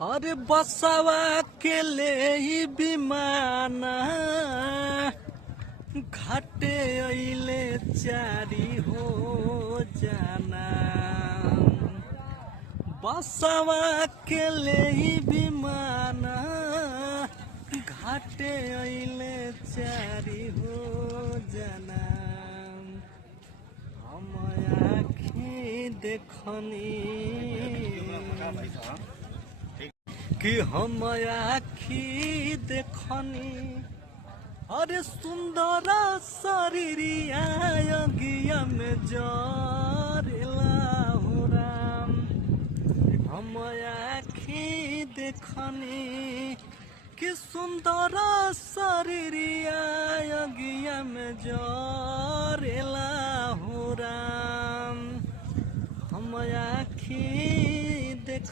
अरे बसवा के ले ही विमाना घाटे अइले चारी हो जाना। बसवा के ले ही विमाना घाटे अइले चारी हो जाना। हम आँखी देखनी कि हम आँखी देखनी अरे सुंदर शरीरिया अगिया में जरेला हो राम। हम आँखी देखनी कि सुंदर शरीरिया अगिया में जरेला हो राम। हम आँखी देख